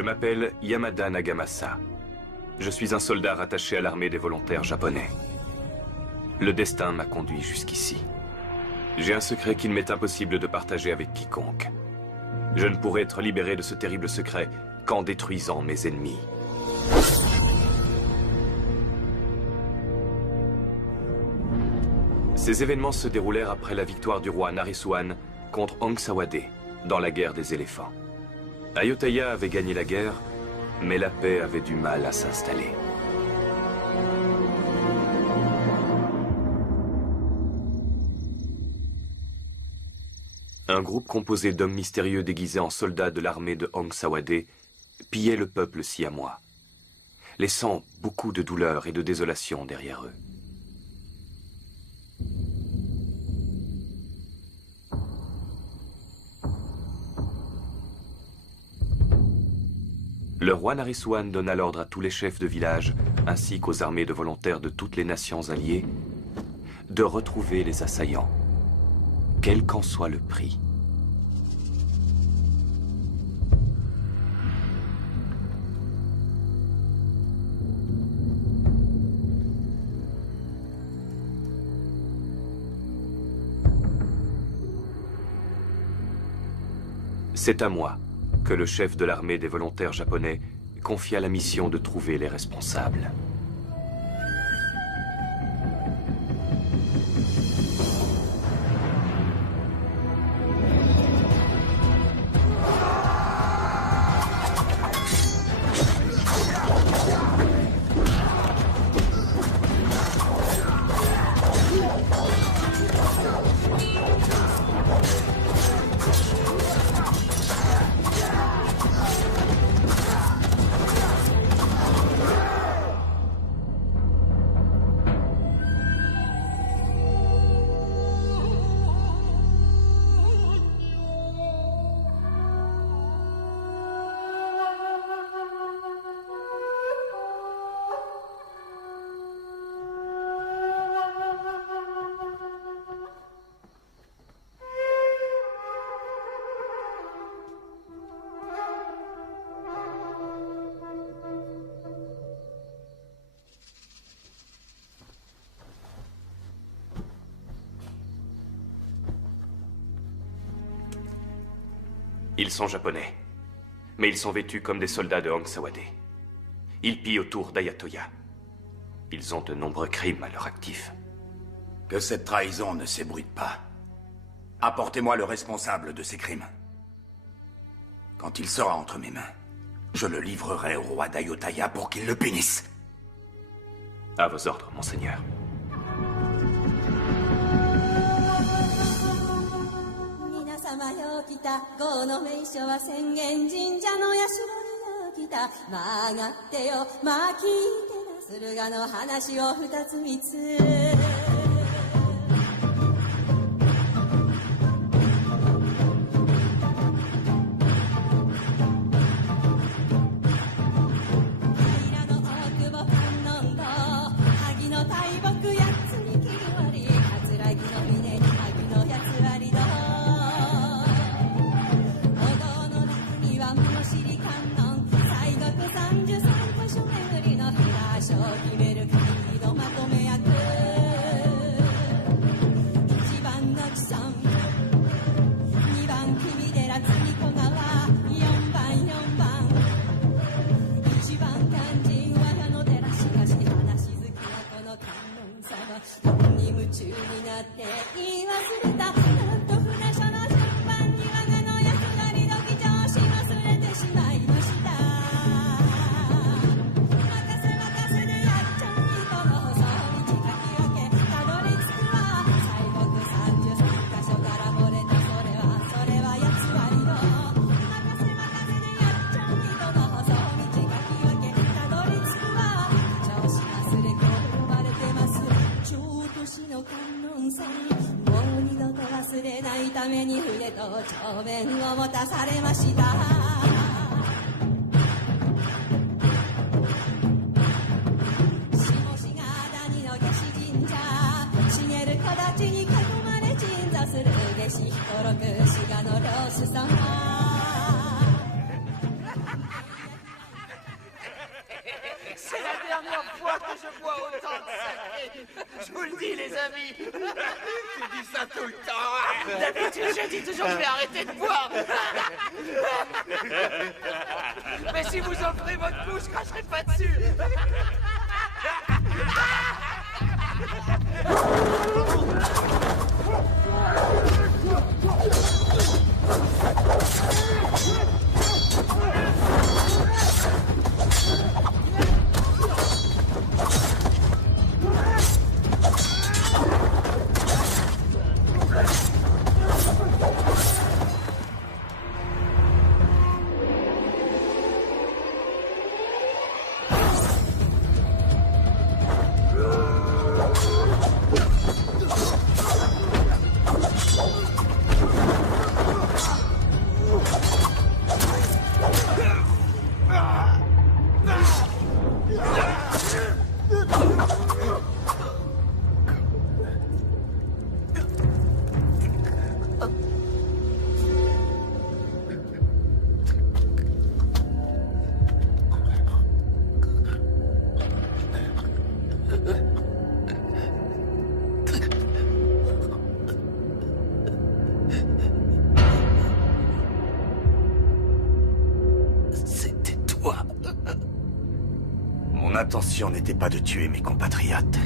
Je m'appelle Yamada Nagamasa. Je suis un soldat rattaché à l'armée des volontaires japonais. Le destin m'a conduit jusqu'ici. J'ai un secret qu'il m'est impossible de partager avec quiconque. Je ne pourrai être libéré de ce terrible secret qu'en détruisant mes ennemis. Ces événements se déroulèrent après la victoire du roi Naresuan contre Ong Sawade dans la guerre des éléphants. Ayutthaya avait gagné la guerre, mais la paix avait du mal à s'installer. Un groupe composé d'hommes mystérieux déguisés en soldats de l'armée de Ong Sawade pillait le peuple siamois, laissant beaucoup de douleur et de désolation derrière eux. Le roi Naresuan donna l'ordre à tous les chefs de village, ainsi qu'aux armées de volontaires de toutes les nations alliées, de retrouver les assaillants, quel qu'en soit le prix. C'est à moi que le chef de l'armée des volontaires japonais confia la mission de trouver les responsables. Ils sont japonais, mais ils sont vêtus comme des soldats de Ong Sawade. Ils pillent autour d'Ayutthaya. Ils ont de nombreux crimes à leur actif. Que cette trahison ne s'ébruite pas. Apportez-moi le responsable de ces crimes. Quand il sera entre mes mains, je le livrerai au roi d'Ayutthaya pour qu'il le punisse. À vos ordres, monseigneur. 様よ来たこの名所は浅間神社の社によ来た曲がってよまあ聞いてな駿河の話を二つ三つ 夢中になって言い忘れたなんと船所の順番にために筆と帳面を持たされました下志賀谷の下志神社茂る木立に囲まれ鎮座する下志彦六志賀の老師様C'est la dernière fois que je bois autant de saké. Je vous le dis, les amis. Tu dis ça tout le temps. D'habitude, je dis toujours que je vais arrêter de boire. Mais si vous offrez votre coup, je cracherai pas dessus. Mon intention n'était pas de tuer mes compatriotes.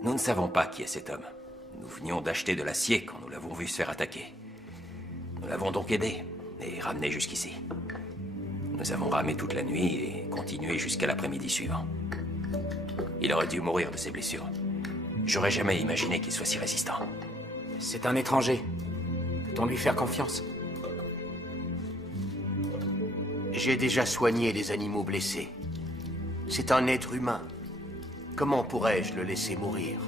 Nous ne savons pas qui est cet homme. Nous venions d'acheter de l'acier quand nous l'avons vu se faire attaquer. Nous l'avons donc aidé et ramené jusqu'ici. Nous avons ramé toute la nuit et continué jusqu'à l'après-midi suivant. Il aurait dû mourir de ses blessures. J'aurais jamais imaginé qu'il soit si résistant. C'est un étranger. Peut-on lui faire confiance? J'ai déjà soigné les animaux blessés. C'est un être humain. Comment pourrais-je le laisser mourir?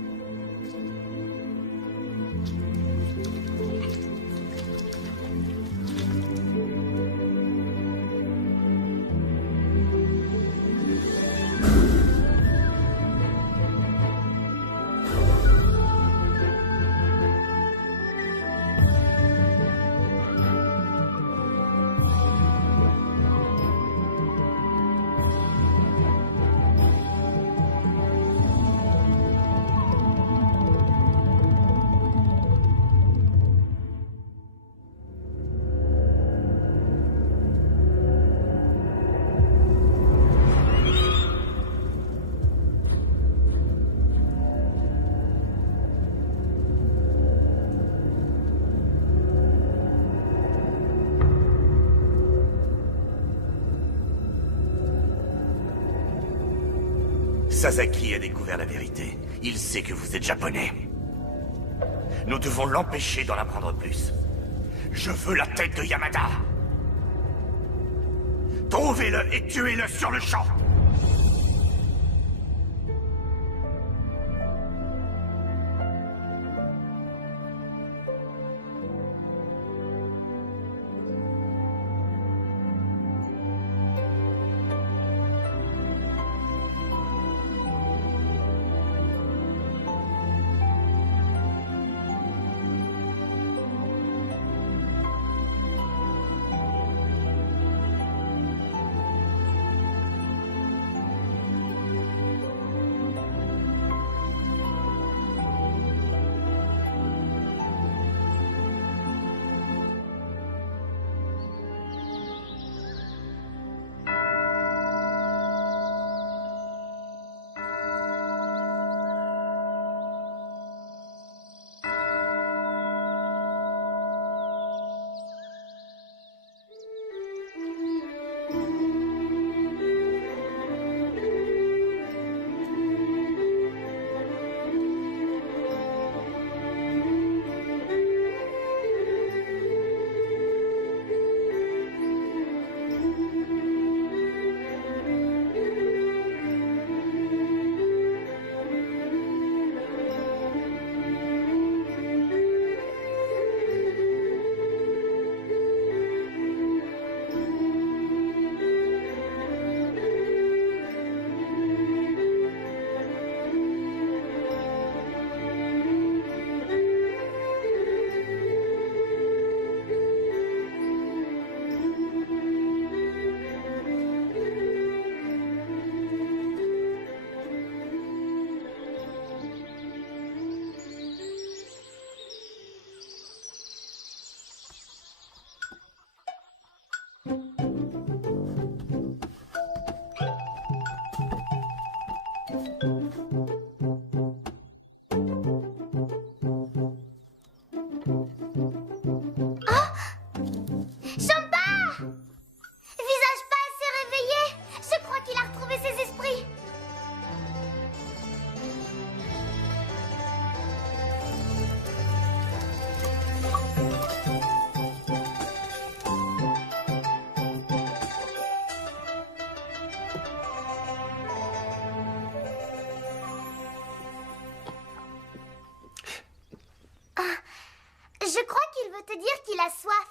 Sasaki a découvert la vérité. Il sait que vous êtes japonais. Nous devons l'empêcher d'en apprendre plus. Je veux la tête de Yamada. Trouvez-le et tuez-le sur le champ. Je crois qu'il veut te dire qu'il a soif.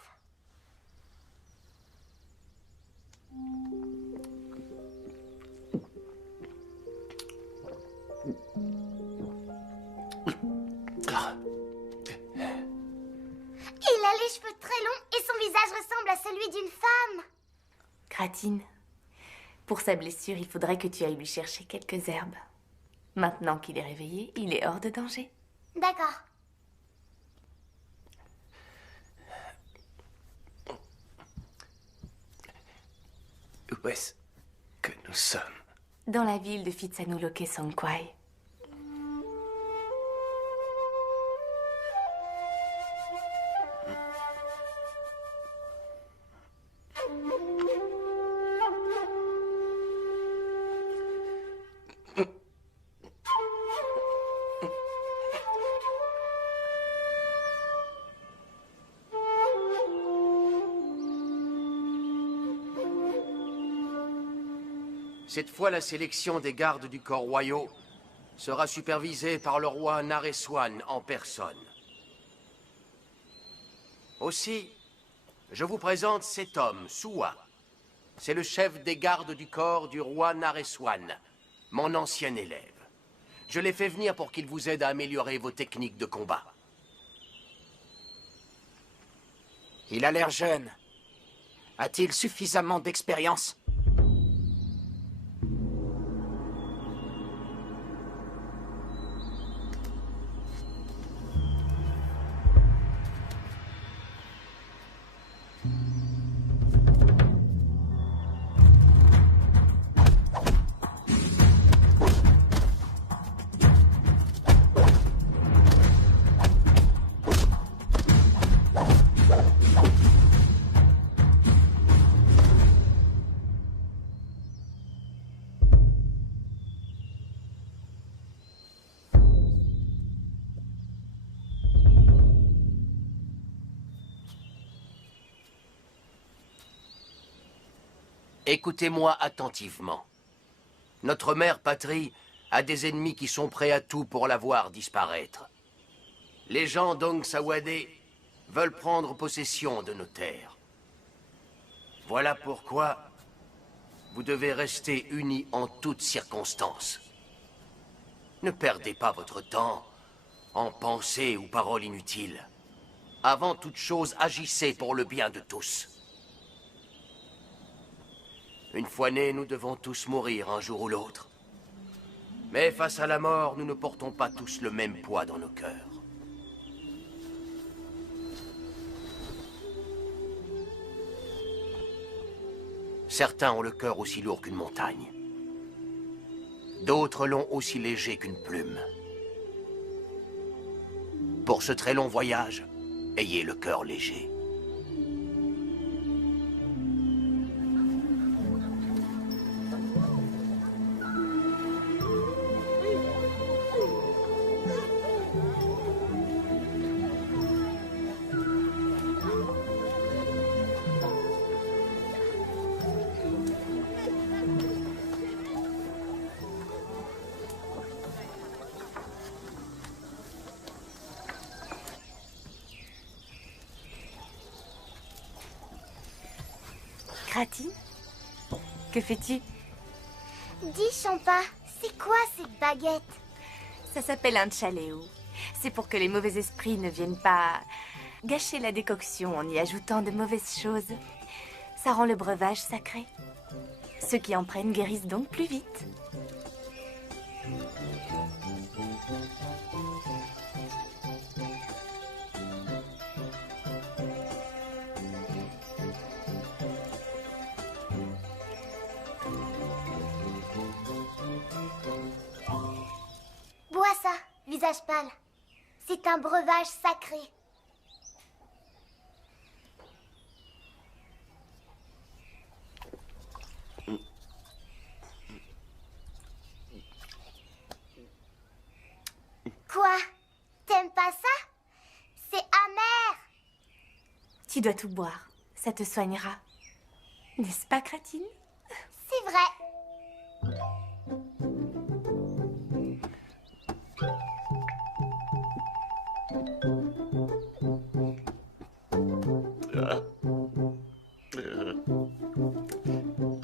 Il a les cheveux très longs et son visage ressemble à celui d'une femme. Gratine, pour sa blessure, il faudrait que tu ailles lui chercher quelques herbes. Maintenant qu'il est réveillé, il est hors de danger. D'accord. Où est-ce que nous sommes? Dans la ville de Phitsanulok Songkwai. Cette fois, la sélection des gardes du corps royaux sera supervisée par le roi Naresuan en personne. Aussi, je vous présente cet homme, Suwa. C'est le chef des gardes du corps du roi Naresuan, mon ancien élève. Je l'ai fait venir pour qu'il vous aide à améliorer vos techniques de combat. Il a l'air jeune. A-t-il suffisamment d'expérience? Écoutez-moi attentivement. Notre mère patrie a des ennemis qui sont prêts à tout pour la voir disparaître. Les gens d'Ong Sawade veulent prendre possession de nos terres. Voilà pourquoi vous devez rester unis en toutes circonstances. Ne perdez pas votre temps en pensées ou paroles inutiles. Avant toute chose, agissez pour le bien de tous. Une fois nés, nous devons tous mourir un jour ou l'autre. Mais face à la mort, nous ne portons pas tous le même poids dans nos cœurs. Certains ont le cœur aussi lourd qu'une montagne. D'autres l'ont aussi léger qu'une plume. Pour ce très long voyage, ayez le cœur léger. Gratine, que fais-tu? Dis, Champa, c'est quoi cette baguette? Ça s'appelle un chaléo. C'est pour que les mauvais esprits ne viennent pas gâcher la décoction en y ajoutant de mauvaises choses. Ça rend le breuvage sacré. Ceux qui en prennent guérissent donc plus vite. Bois ça, visage pâle. C'est un breuvage sacré. Quoi? T'aimes pas ça? C'est amer. Tu dois tout boire. Ça te soignera. N'est-ce pas, Gratine? C'est vrai.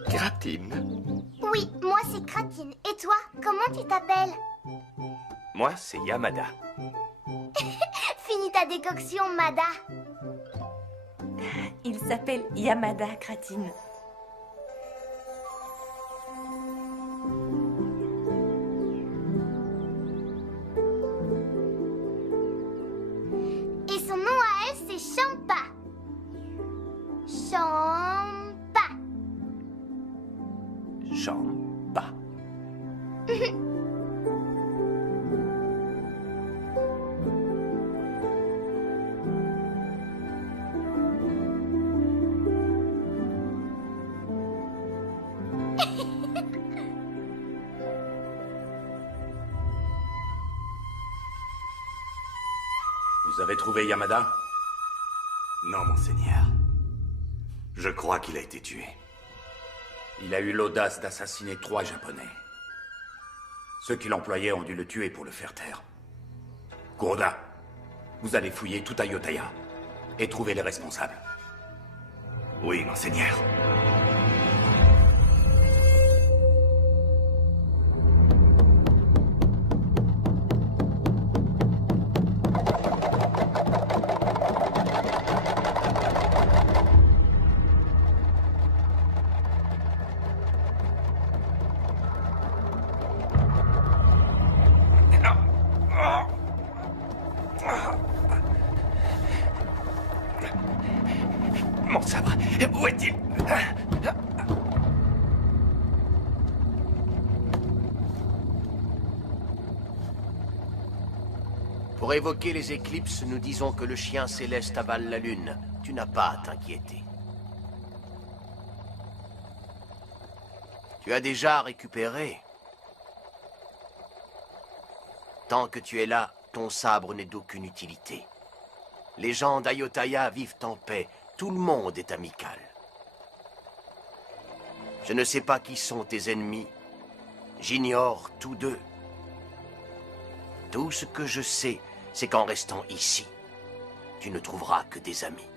Gratine. Oui, moi c'est Gratine. Et toi, comment tu t'appelles? Moi, c'est Yamada. Finis ta décoction, Mada. Il s'appelle Yamada, Gratine. Et son nom à elle, c'est Champa. Champa. Champa. Vous avez trouvé Yamada? Non, monseigneur. Je crois qu'il a été tué. Il a eu l'audace d'assassiner 3 Japonais. Ceux qui l'employaient ont dû le tuer pour le faire taire. Kuroda, vous allez fouiller tout Ayutthaya et trouver les responsables. Oui, monseigneur. Mon sabre, où est-il? Pour évoquer les éclipses, nous disons que le chien céleste avale la lune. Tu n'as pas à t'inquiéter. Tu as déjà récupéré. Tant que tu es là, ton sabre n'est d'aucune utilité. Les gens d'Ayutthaya vivent en paix. Tout le monde est amical. Je ne sais pas qui sont tes ennemis. J'ignore tous deux. Tout ce que je sais, c'est qu'en restant ici, tu ne trouveras que des amis.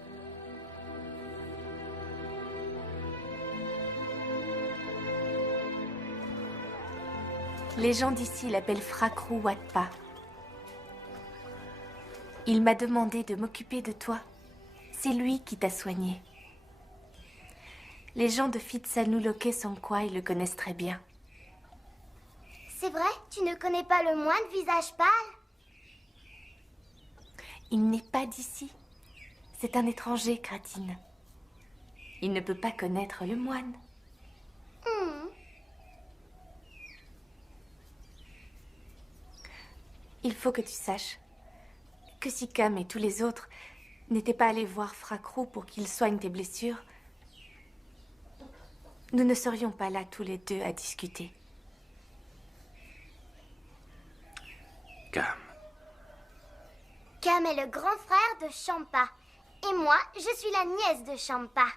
Les gens d'ici l'appellent Frakrou Watpa. Il m'a demandé de m'occuper de toi. C'est lui qui t'a soigné. Les gens de Phitsanulok Songkwai le connaissent très bien. C'est vrai? Tu ne connais pas le moine visage pâle? Il n'est pas d'ici. C'est un étranger, Kratine. Il ne peut pas connaître le moine. Il faut que tu saches que si Cam et tous les autres n'étaient pas allés voir Frakrou pour qu'il soigne tes blessures, nous ne serions pas là tous les deux à discuter. Cam. Cam est le grand frère de Champa. Et moi, je suis la nièce de Champa.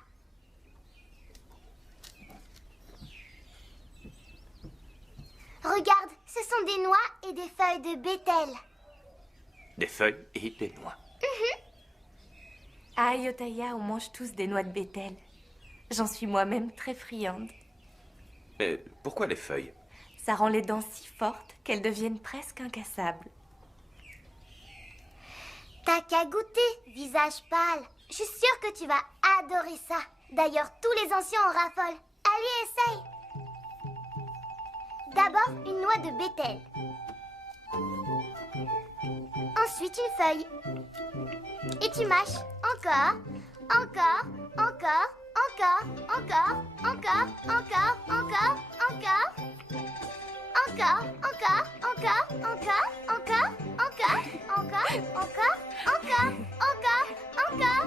Regarde, ce sont des noix et des feuilles de bétel. Des feuilles et des noix. À Ayutthaya, on mange tous des noix de bétel. J'en suis moi-même très friande. Mais pourquoi les feuilles? Ça rend les dents si fortes qu'elles deviennent presque incassables. T'as qu'à goûter, visage pâle. Je suis sûre que tu vas adorer ça. D'ailleurs, tous les anciens en raffolent. Allez, essaye. D'abord, une noix de bétel. Ensuite, une feuille. Et tu mâches. Encore, encore, encore, encore, encore, encore, encore, encore, encore. Encore, encore, encore, encore, encore, encore, encore, encore, encore, encore, encore.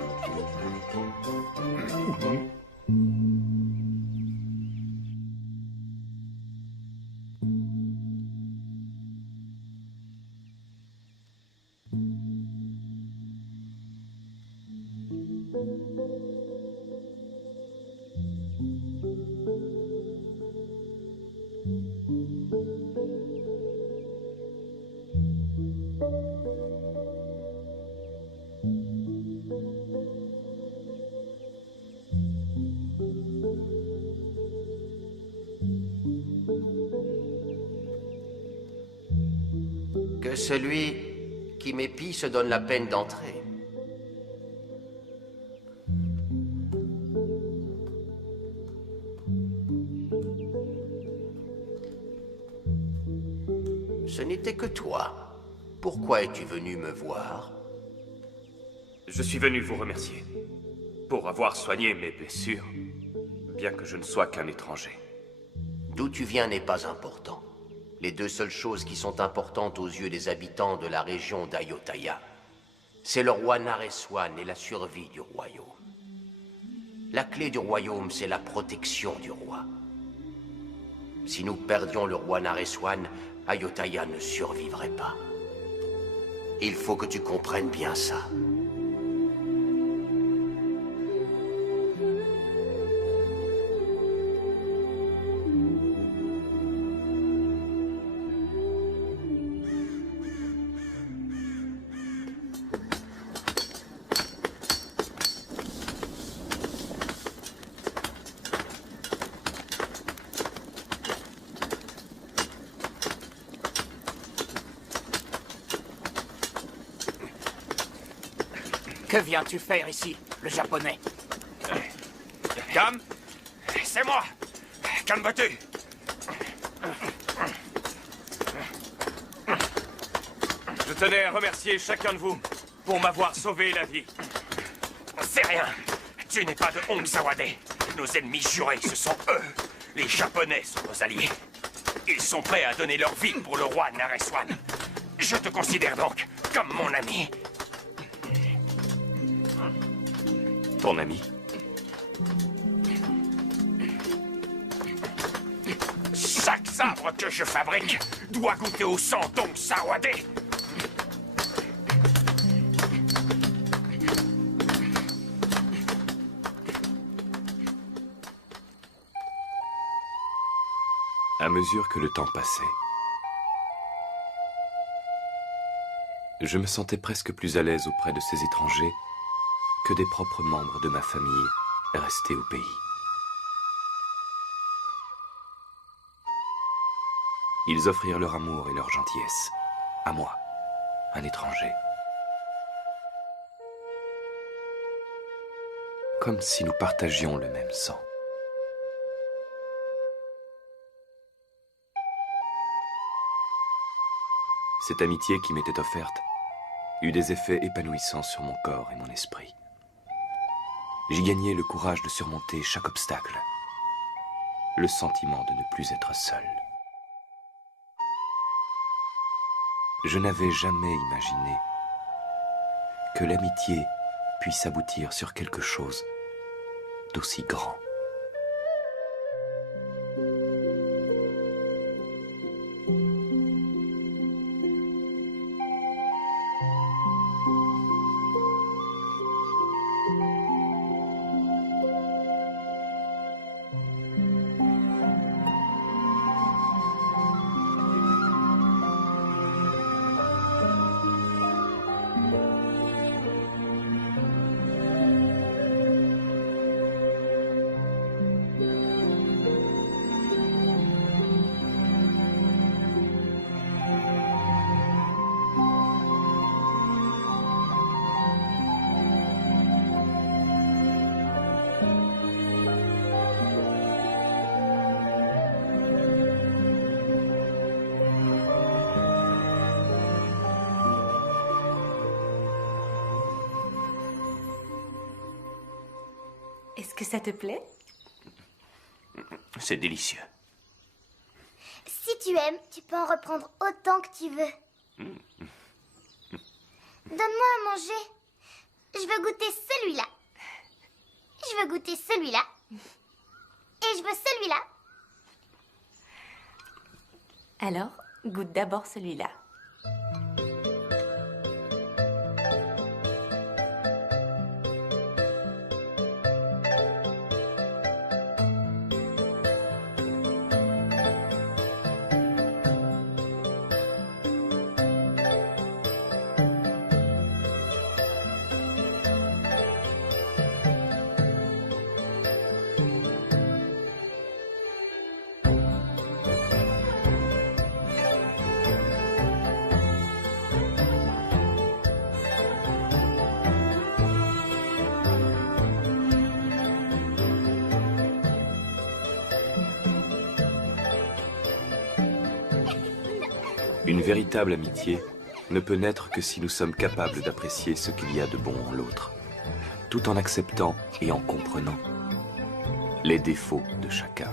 Que celui qui m'épie se donne la peine d'entrer. Ce n'était que toi. Pourquoi es-tu venu me voir? Je suis venu vous remercier pour avoir soigné mes blessures, bien que je ne sois qu'un étranger. D'où tu viens n'est pas important. Les deux seules choses qui sont importantes aux yeux des habitants de la région d'Ayutthaya, c'est le roi Nareswan et la survie du royaume. La clé du royaume, c'est la protection du roi. Si nous perdions le roi Nareswan, Ayutthaya ne survivrait pas. Il faut que tu comprennes bien ça. Que viens-tu faire ici, le japonais? Cam, c'est moi. Calme-toi. Je tenais à remercier chacun de vous pour m'avoir sauvé la vie. C'est rien. Tu n'es pas de Hong Sawade. Nos ennemis jurés, ce sont eux. Les Japonais sont nos alliés. Ils sont prêts à donner leur vie pour le roi Nareswan. Je te considère donc comme mon ami. Ton ami? Chaque sabre que je fabrique doit goûter au sang d'Hong Sawade. À mesure que le temps passait, je me sentais presque plus à l'aise auprès de ces étrangers que des propres membres de ma famille restés au pays. Ils offrirent leur amour et leur gentillesse à moi, un étranger. Comme si nous partagions le même sang. Cette amitié qui m'était offerte eut des effets épanouissants sur mon corps et mon esprit. J'y gagnai le courage de surmonter chaque obstacle, le sentiment de ne plus être seul. Je n'avais jamais imaginé que l'amitié puisse aboutir sur quelque chose d'aussi grand. Est-ce que ça te plaît? C'est délicieux. Si tu aimes, tu peux en reprendre autant que tu veux. Donne-moi à manger. Je veux goûter celui-là. Je veux goûter celui-là. Et je veux celui-là. Alors, goûte d'abord celui-là. Une véritable amitié ne peut naître que si nous sommes capables d'apprécier ce qu'il y a de bon en l'autre, tout en acceptant et en comprenant les défauts de chacun.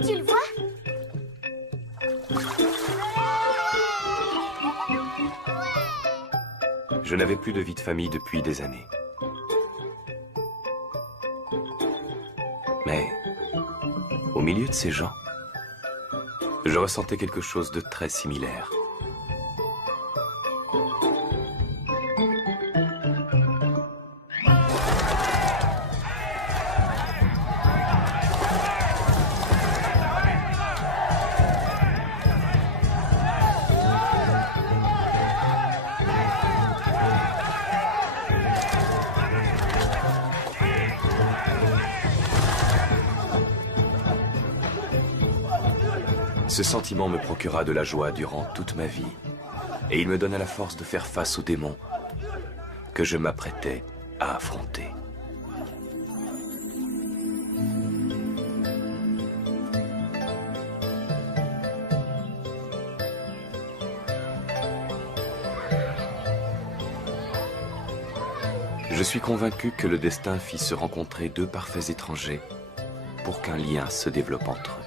Tu le vois? Je n'avais plus de vie de famille depuis des années. Mais, au milieu de ces gens, je ressentais quelque chose de très similaire. Ce sentiment me procura de la joie durant toute ma vie, et il me donna la force de faire face aux démons que je m'apprêtais à affronter. Je suis convaincu que le destin fit se rencontrer deux parfaits étrangers pour qu'un lien se développe entre eux.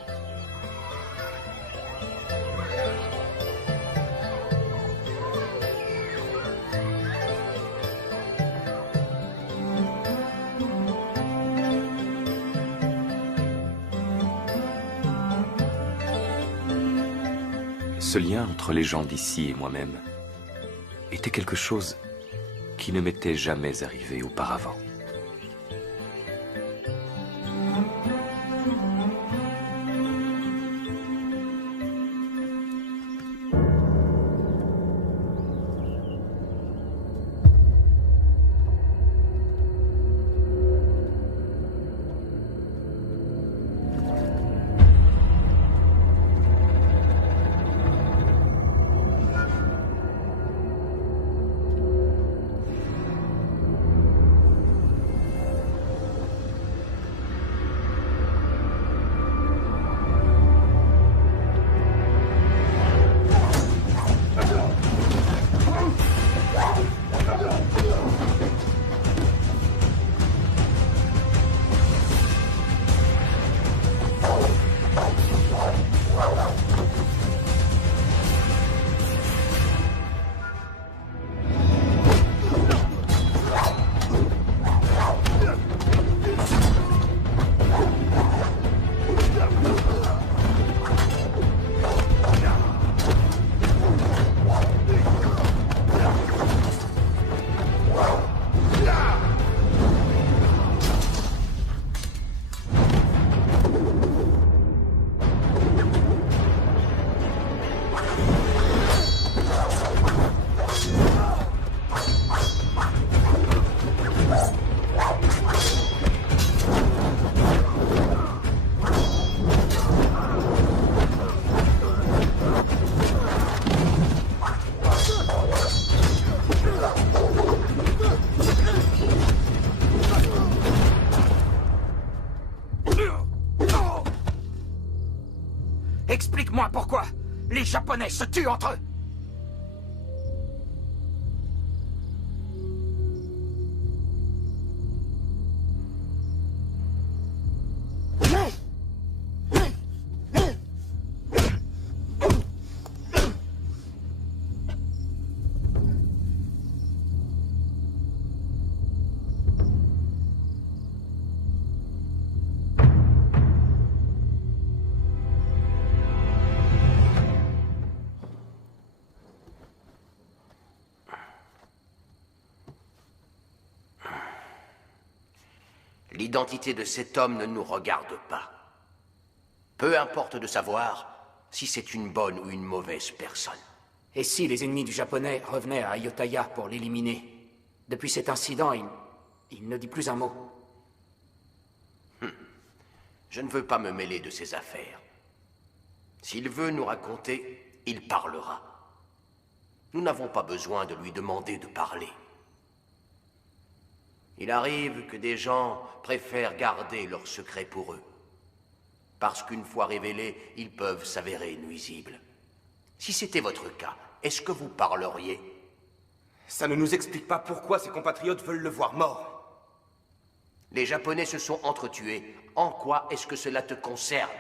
Ce lien entre les gens d'ici et moi-même était quelque chose qui ne m'était jamais arrivé auparavant. Explique-moi pourquoi les Japonais se tuent entre eux. L'identité de cet homme ne nous regarde pas. Peu importe de savoir si c'est une bonne ou une mauvaise personne. Et si les ennemis du Japonais revenaient à Ayutthaya pour l'éliminer? Depuis cet incident, il ne dit plus un mot. Je ne veux pas me mêler de ses affaires. S'il veut nous raconter, il parlera. Nous n'avons pas besoin de lui demander de parler. Il arrive que des gens préfèrent garder leurs secrets pour eux. Parce qu'une fois révélés, ils peuvent s'avérer nuisibles. Si c'était votre cas, est-ce que vous parleriez? Ça ne nous explique pas pourquoi ses compatriotes veulent le voir mort. Les Japonais se sont entretués. En quoi est-ce que cela te concerne?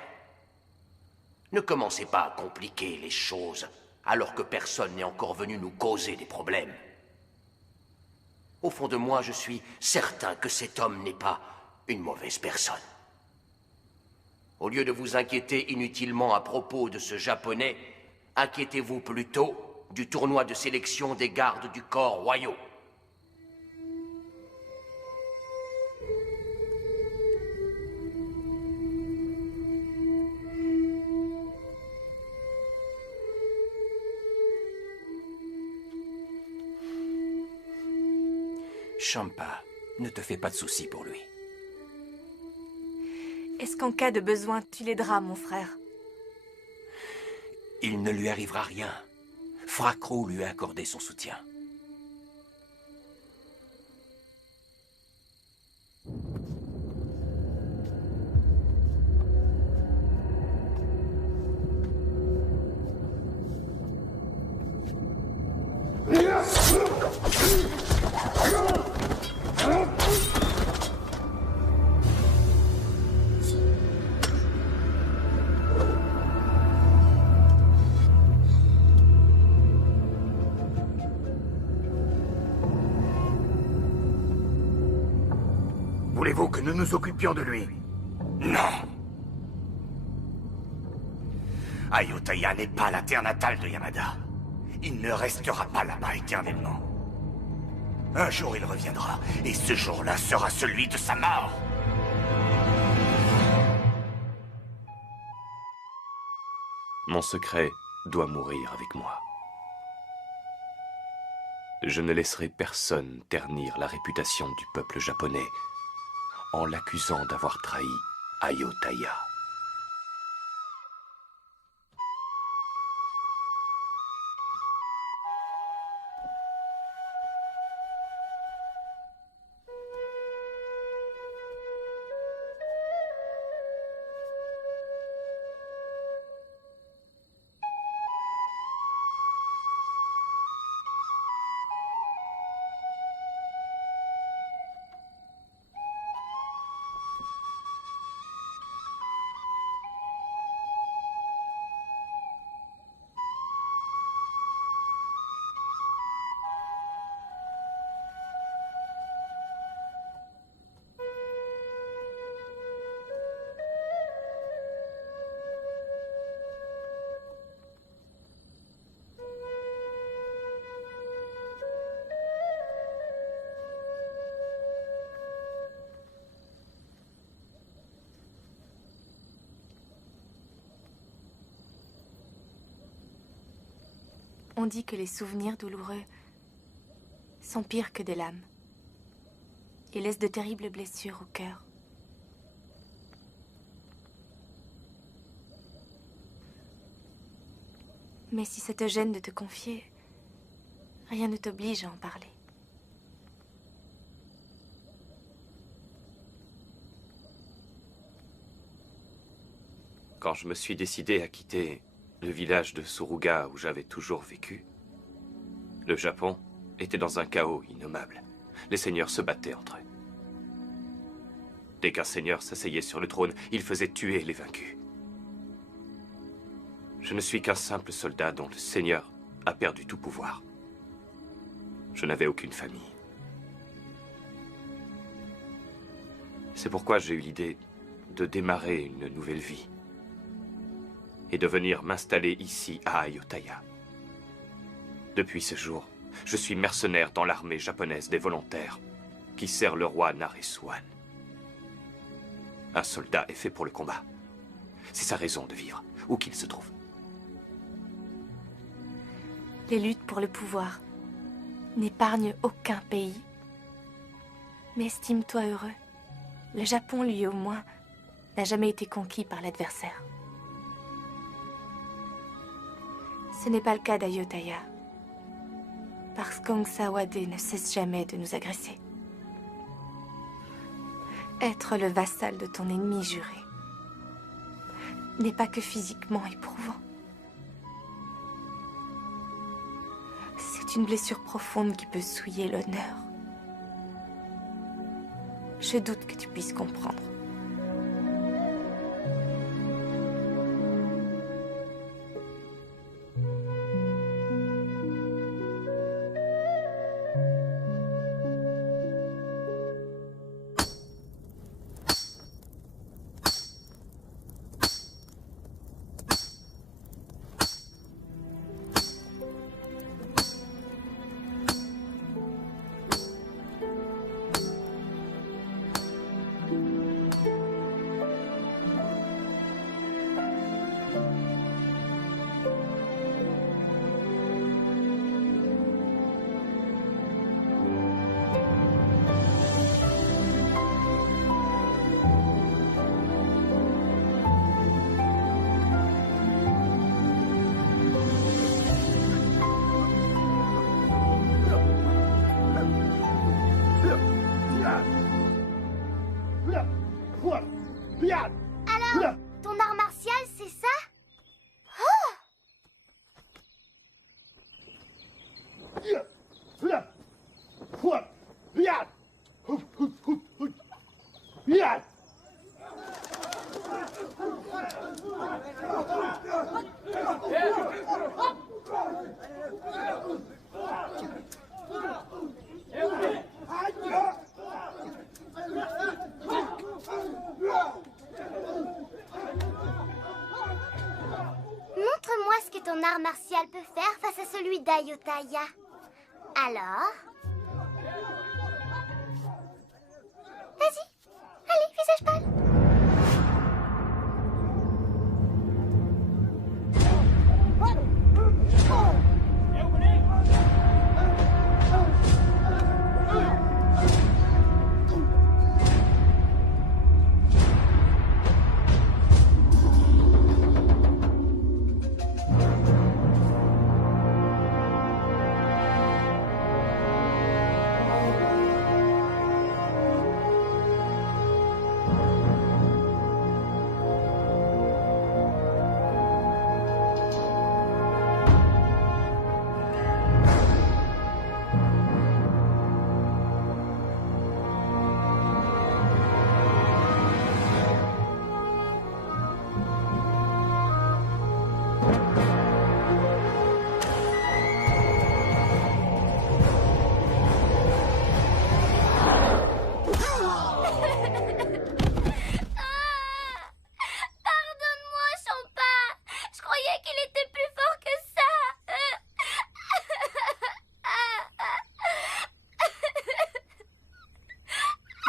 Ne commencez pas à compliquer les choses, alors que personne n'est encore venu nous causer des problèmes. Au fond de moi, je suis certain que cet homme n'est pas une mauvaise personne. Au lieu de vous inquiéter inutilement à propos de ce Japonais, inquiétez-vous plutôt du tournoi de sélection des gardes du corps royaux. Champa, ne te fais pas de soucis pour lui. Est-ce qu'en cas de besoin, tu l'aideras, mon frère? Il ne lui arrivera rien. Fracro lui a accordé son soutien. Voulez-vous que nous nous occupions de lui? Non. Ayutthaya n'est pas la terre natale de Yamada. Il ne restera pas là-bas éternellement. Un jour il reviendra, et ce jour-là sera celui de sa mort. Mon secret doit mourir avec moi. Je ne laisserai personne ternir la réputation du peuple japonais en l'accusant d'avoir trahi Ayutthaya. On dit que les souvenirs douloureux sont pires que des lames et laissent de terribles blessures au cœur. Mais si ça te gêne de te confier, rien ne t'oblige à en parler. Quand je me suis décidé à quitter le village de Suruga où j'avais toujours vécu, le Japon était dans un chaos innommable. Les seigneurs se battaient entre eux. Dès qu'un seigneur s'asseyait sur le trône, il faisait tuer les vaincus. Je ne suis qu'un simple soldat dont le seigneur a perdu tout pouvoir. Je n'avais aucune famille. C'est pourquoi j'ai eu l'idée de démarrer une nouvelle vie et de venir m'installer ici à Ayutthaya. Depuis ce jour, je suis mercenaire dans l'armée japonaise des volontaires qui sert le roi Naresuan. Un soldat est fait pour le combat. C'est sa raison de vivre, où qu'il se trouve. Les luttes pour le pouvoir n'épargnent aucun pays. Mais estime-toi heureux. Le Japon, lui au moins, n'a jamais été conquis par l'adversaire. Ce n'est pas le cas d'Ayutthaya, parce qu'Ong Sawade ne cesse jamais de nous agresser. Être le vassal de ton ennemi juré n'est pas que physiquement éprouvant. C'est une blessure profonde qui peut souiller l'honneur. Je doute que tu puisses comprendre. Alors, ton art martial, c'est ça? Oh! Montre-moi ce que ton art martial peut faire face à celui d'Ayutthaya. Alors? Vas-y, allez, visage pâle.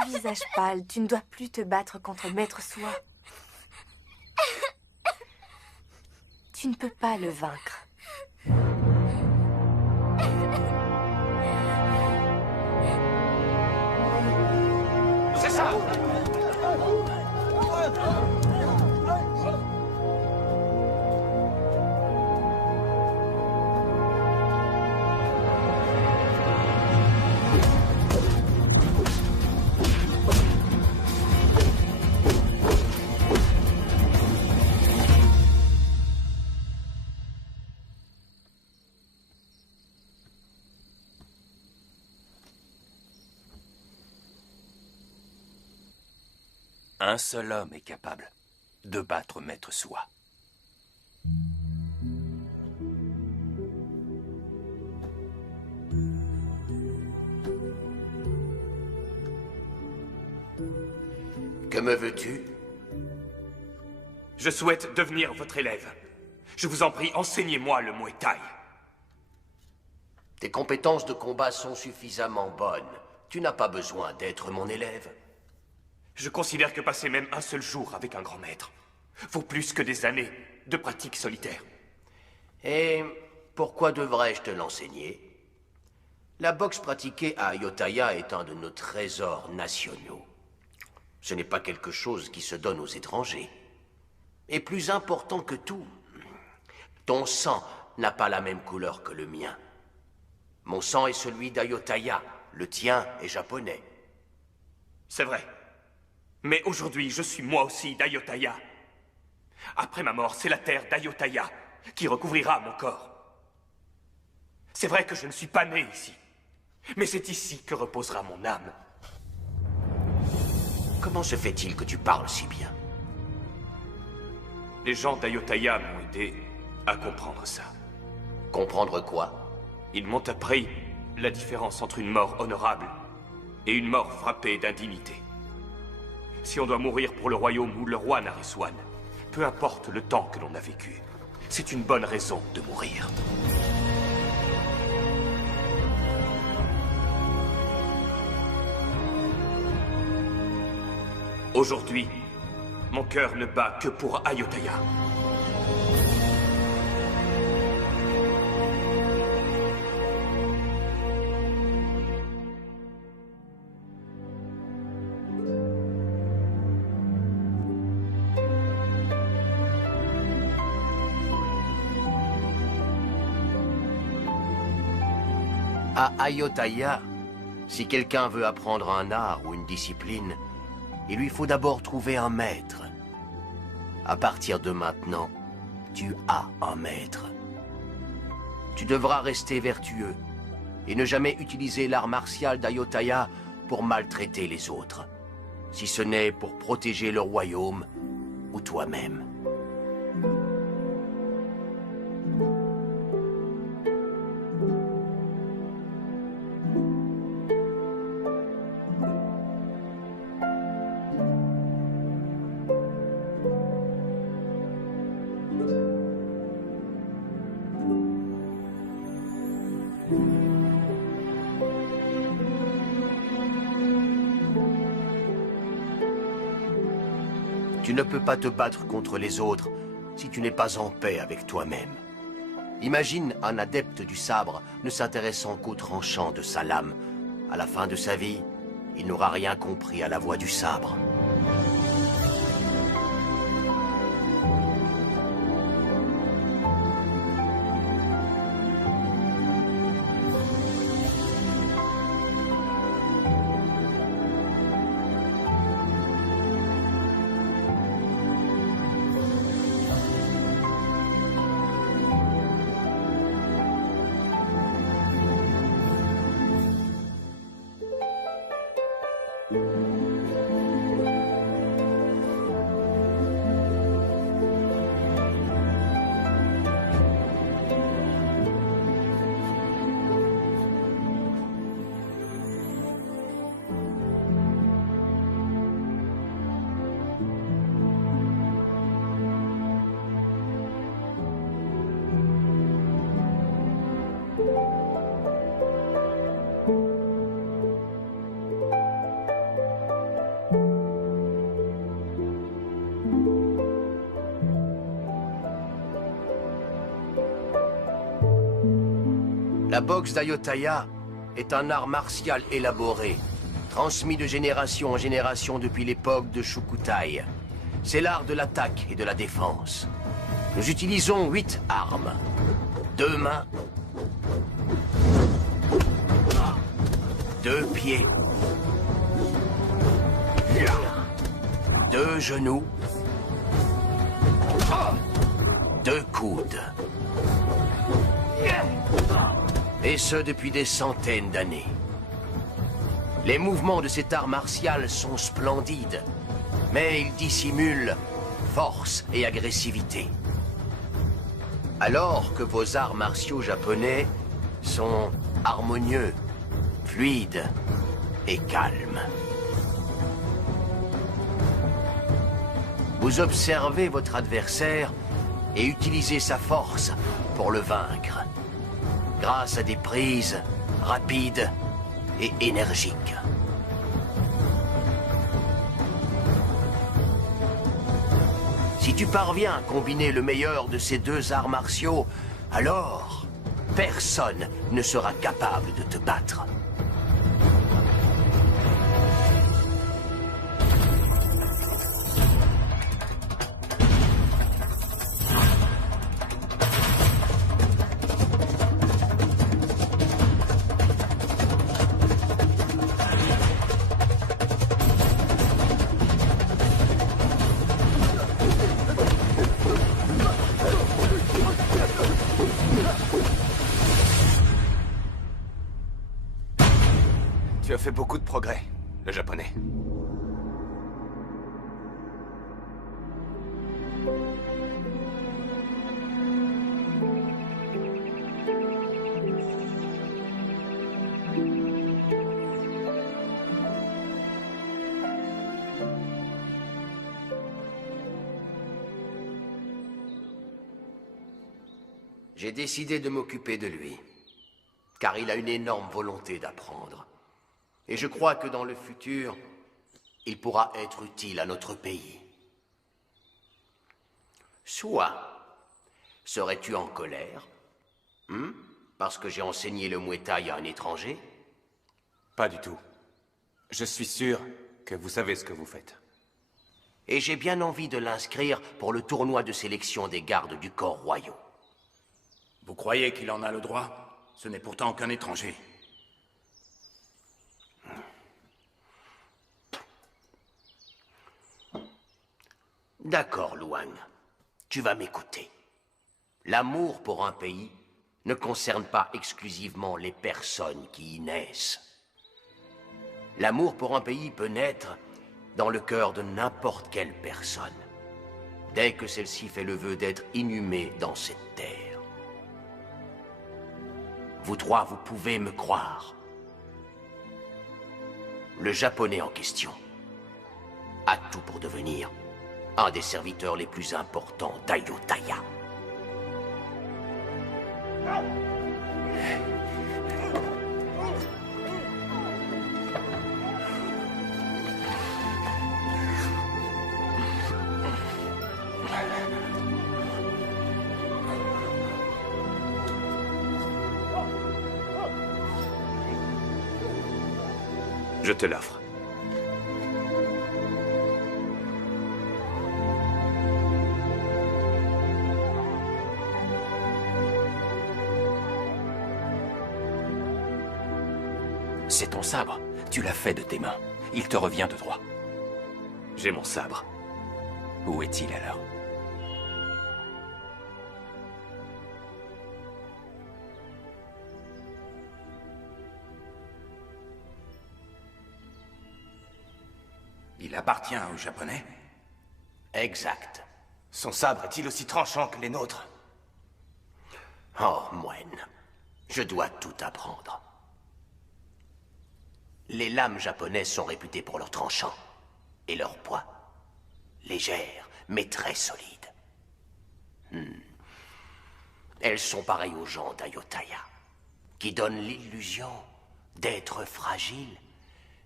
Visage pâle, tu ne dois plus te battre contre Maître Soi. Tu ne peux pas le vaincre. C'est ça! Un seul homme est capable de battre Maître Soi. Que me veux-tu? Je souhaite devenir votre élève. Je vous en prie, enseignez-moi le Muay Thai. Tes compétences de combat sont suffisamment bonnes. Tu n'as pas besoin d'être mon élève. Je considère que passer même un seul jour avec un grand maître vaut plus que des années de pratique solitaire. Et pourquoi devrais-je te l'enseigner? La boxe pratiquée à Ayutthaya est un de nos trésors nationaux. Ce n'est pas quelque chose qui se donne aux étrangers. Et plus important que tout, ton sang n'a pas la même couleur que le mien. Mon sang est celui d'Ayutthaya, le tien est japonais. C'est vrai. Mais aujourd'hui, je suis moi aussi d'Ayutthaya. Après ma mort, c'est la terre d'Ayutthaya qui recouvrira mon corps. C'est vrai que je ne suis pas né ici, mais c'est ici que reposera mon âme. Comment se fait-il que tu parles si bien? Les gens d'Ayutthaya m'ont aidé à comprendre ça. Comprendre quoi? Ils m'ont appris la différence entre une mort honorable et une mort frappée d'indignité. Si on doit mourir pour le royaume ou le roi Naresuan, peu importe le temps que l'on a vécu, c'est une bonne raison de mourir. Aujourd'hui, mon cœur ne bat que pour Ayutthaya. À Ayutthaya, si quelqu'un veut apprendre un art ou une discipline, il lui faut d'abord trouver un maître. À partir de maintenant, tu as un maître. Tu devras rester vertueux et ne jamais utiliser l'art martial d'Ayutthaya pour maltraiter les autres, si ce n'est pour protéger le royaume ou toi-même. Tu ne peux pas te battre contre les autres si tu n'es pas en paix avec toi-même. Imagine un adepte du sabre ne s'intéressant qu'au tranchant de sa lame. À la fin de sa vie, il n'aura rien compris à la voie du sabre. La boxe d'Ayutthaya est un art martial élaboré, transmis de génération en génération depuis l'époque de Shukutai. C'est l'art de l'attaque et de la défense. Nous utilisons 8 armes. 2 mains, 2 pieds, 2 genoux, 2 coudes. Et ce depuis des centaines d'années. Les mouvements de cet art martial sont splendides, mais ils dissimulent force et agressivité. Alors que vos arts martiaux japonais sont harmonieux, fluides et calmes. Vous observez votre adversaire et utilisez sa force pour le vaincre, grâce à des prises rapides et énergiques. Si tu parviens à combiner le meilleur de ces 2 arts martiaux, alors personne ne sera capable de te battre. Tu as fait beaucoup de progrès, le japonais. J'ai décidé de m'occuper de lui, car il a une énorme volonté d'apprendre. Et je crois que dans le futur, il pourra être utile à notre pays. Soit, serais-tu en colère parce que j'ai enseigné le Muay Thai à un étranger? Pas du tout. Je suis sûr que vous savez ce que vous faites. Et j'ai bien envie de l'inscrire pour le tournoi de sélection des gardes du corps royaux. Vous croyez qu'il en a le droit? Ce n'est pourtant qu'un étranger. D'accord, Luang. Tu vas m'écouter. L'amour pour un pays ne concerne pas exclusivement les personnes qui y naissent. L'amour pour un pays peut naître dans le cœur de n'importe quelle personne, dès que celle-ci fait le vœu d'être inhumée dans cette terre. Vous trois, vous pouvez me croire. Le Japonais en question a tout pour devenir un des serviteurs les plus importants d'Ayutthaya. Je te l'offre. C'est ton sabre. Tu l'as fait de tes mains. Il te revient de droit. J'ai mon sabre. Où est-il alors? Il appartient aux Japonais? Exact. Son sabre est-il aussi tranchant que les nôtres? Oh, moine, je dois tout apprendre. Les lames japonaises sont réputées pour leur tranchant et leur poids. Légères, mais très solides. Elles sont pareilles aux gens d'Ayutthaya, qui donnent l'illusion d'être fragiles,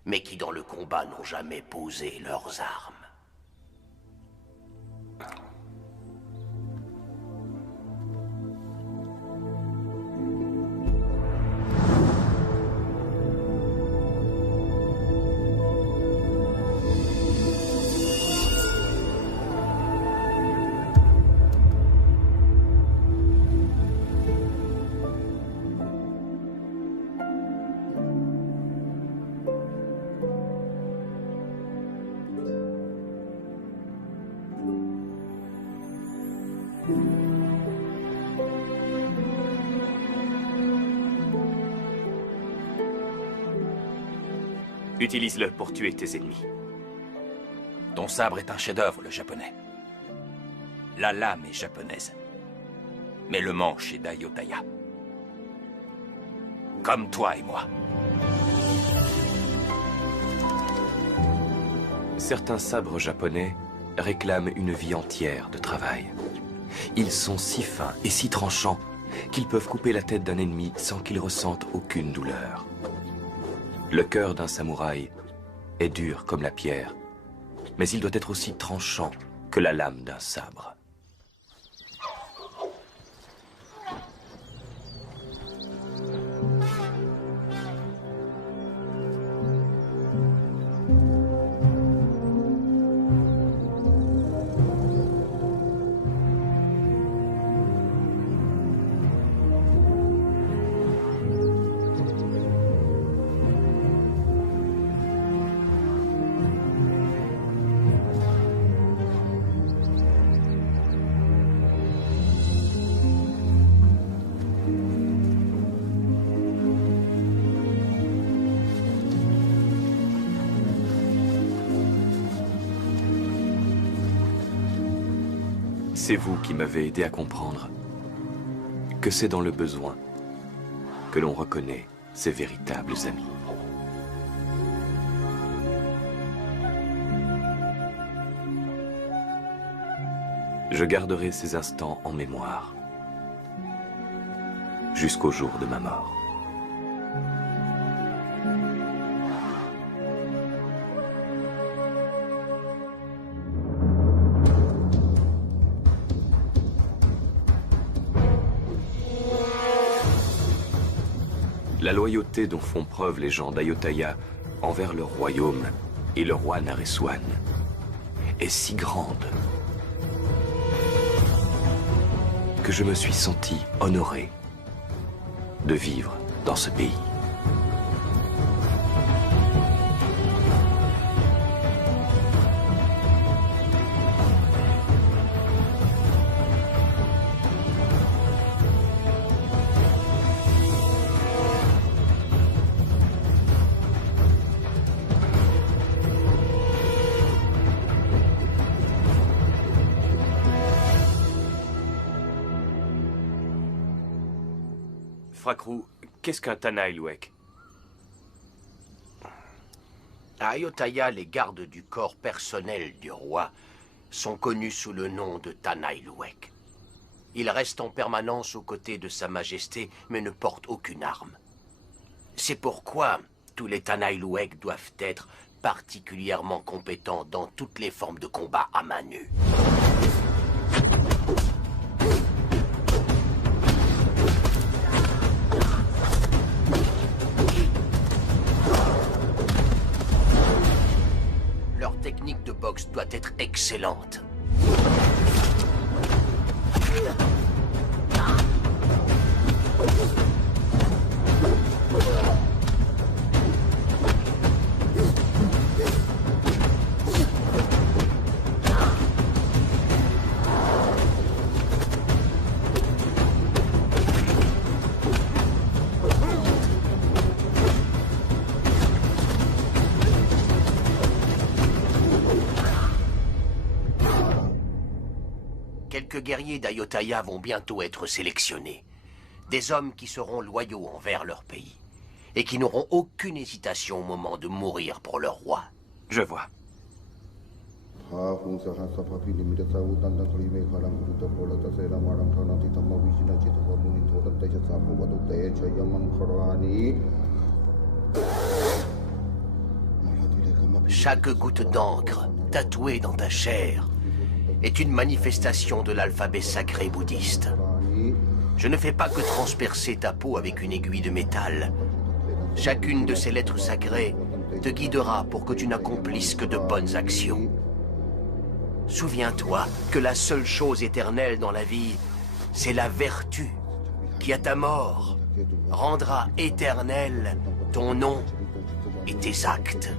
mais qui dans le combat n'ont jamais posé leurs armes. Utilise-le pour tuer tes ennemis. Ton sabre est un chef-d'œuvre, le japonais. La lame est japonaise. Mais le manche est d'Ayutthaya. Comme toi et moi. Certains sabres japonais réclament une vie entière de travail. Ils sont si fins et si tranchants qu'ils peuvent couper la tête d'un ennemi sans qu'il ressente aucune douleur. Le cœur d'un samouraï est dur comme la pierre, mais il doit être aussi tranchant que la lame d'un sabre. C'est vous qui m'avez aidé à comprendre que c'est dans le besoin que l'on reconnaît ses véritables amis. Je garderai ces instants en mémoire jusqu'au jour de ma mort. La loyauté dont font preuve les gens d'Ayutthaya envers leur royaume et le roi Naresuan est si grande que je me suis senti honoré de vivre dans ce pays. Frakrou, qu'est-ce qu'un Tanaï Luek? À Ayutthaya, les gardes du corps personnel du roi sont connus sous le nom de Tanaï Luek. Ils restent en permanence aux côtés de Sa Majesté, mais ne portent aucune arme. C'est pourquoi tous les Tanaï Luek doivent être particulièrement compétents dans toutes les formes de combat à main nue. Leur technique de boxe doit être excellente. Quelques guerriers d'Ayutthaya vont bientôt être sélectionnés. Des hommes qui seront loyaux envers leur pays et qui n'auront aucune hésitation au moment de mourir pour leur roi. Je vois. Chaque goutte d'encre tatouée dans ta chair est une manifestation de l'alphabet sacré bouddhiste. Je ne fais pas que transpercer ta peau avec une aiguille de métal. Chacune de ces lettres sacrées te guidera pour que tu n'accomplisses que de bonnes actions. Souviens-toi que la seule chose éternelle dans la vie, c'est la vertu qui, à ta mort, rendra éternel ton nom et tes actes.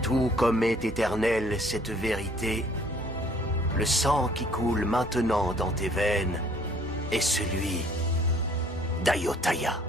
Tout comme est éternelle cette vérité, le sang qui coule maintenant dans tes veines est celui d'Ayutthaya.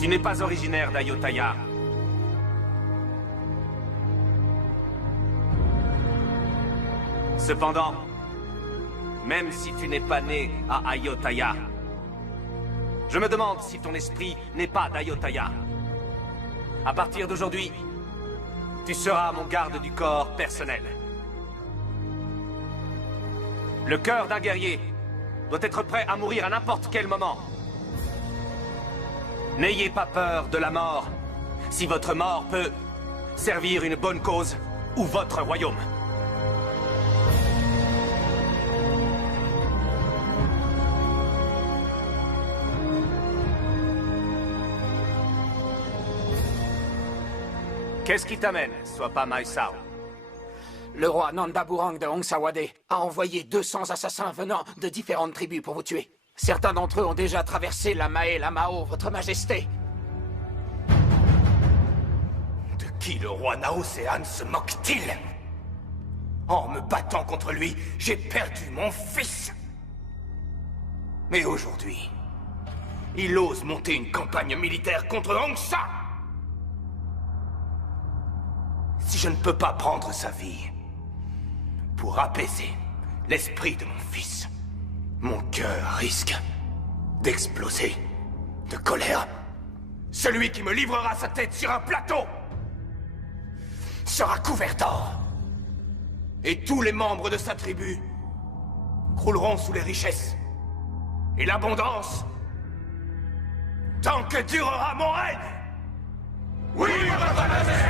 Tu n'es pas originaire d'Ayutthaya. Cependant, même si tu n'es pas né à Ayutthaya, je me demande si ton esprit n'est pas d'Ayutthaya. À partir d'aujourd'hui, tu seras mon garde du corps personnel. Le cœur d'un guerrier doit être prêt à mourir à n'importe quel moment. N'ayez pas peur de la mort, si votre mort peut servir une bonne cause ou votre royaume. Qu'est-ce qui t'amène, sois pas Mai Sao? Le roi Nandaburang de Hongsawade a envoyé 200 assassins venant de différentes tribus pour vous tuer. Certains d'entre eux ont déjà traversé la Mae et la Mao, votre majesté. De qui le roi Naosean se moque-t-il? En me battant contre lui, j'ai perdu mon fils. Mais aujourd'hui, il ose monter une campagne militaire contre Hongsa. Si je ne peux pas prendre sa vie pour apaiser l'esprit de mon fils, mon cœur risque d'exploser de colère. Celui qui me livrera sa tête sur un plateau sera couvert d'or. Et tous les membres de sa tribu crouleront sous les richesses et l'abondance tant que durera mon règne. Oui, votre majesté!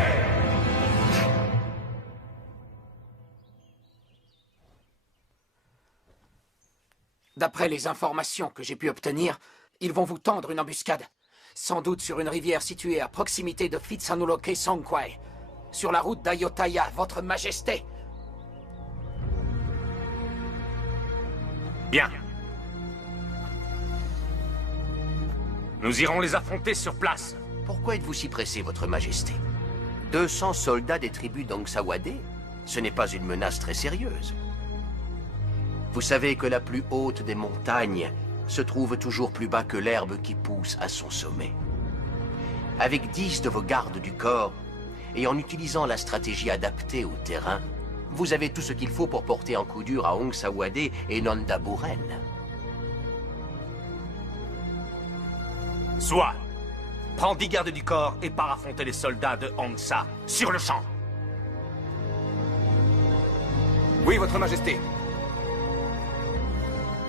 D'après les informations que j'ai pu obtenir, ils vont vous tendre une embuscade. Sans doute sur une rivière située à proximité de Phitsanulok Songkhwai. Sur la route d'Ayutthaya, votre majesté. Bien. Nous irons les affronter sur place. Pourquoi êtes-vous si pressé, votre majesté? 200 soldats des tribus d'Hongsawade? Ce n'est pas une menace très sérieuse. Vous savez que la plus haute des montagnes se trouve toujours plus bas que l'herbe qui pousse à son sommet. Avec 10 de vos gardes du corps, et en utilisant la stratégie adaptée au terrain, vous avez tout ce qu'il faut pour porter un coup dur à Hongsawade et Nandaburen. Soit, prends 10 gardes du corps et pars affronter les soldats de Hongsa, sur le champ. Oui, votre majesté.